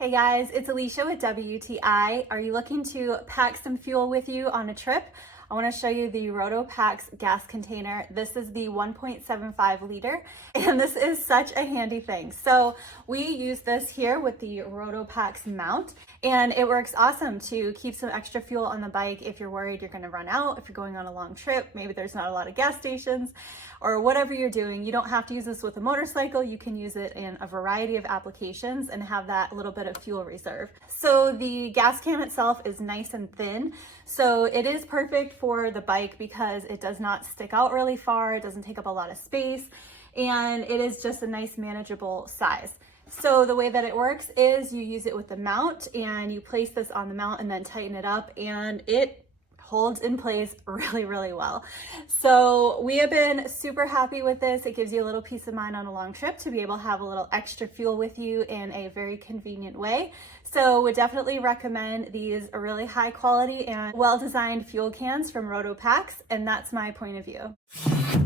Hey guys, it's Alicia with WTI. Are you looking to pack some fuel with you on a trip? I want to show you the RotopaX gas container. This is the 1.75 liter, and this is such a handy thing. So we use this here with the RotopaX mount, and it works awesome to keep some extra fuel on the bike if you're worried you're going to run out, if you're going on a long trip, maybe there's not a lot of gas stations, or whatever you're doing. You don't have to use this with a motorcycle. You can use it in a variety of applications and have that little bit of fuel reserve. So the gas can itself is nice and thin, so it is perfect for the bike because it does not stick out really far, it doesn't take up a lot of space, and it is just a nice manageable size. So the way that it works is you use it with the mount and you place this on the mount and then tighten it up, and it holds in place really, really well. So we have been super happy with this. It gives you a little peace of mind on a long trip to be able to have a little extra fuel with you in a very convenient way. So would definitely recommend these really high quality and well-designed fuel cans from RotopaX, and that's my point of view.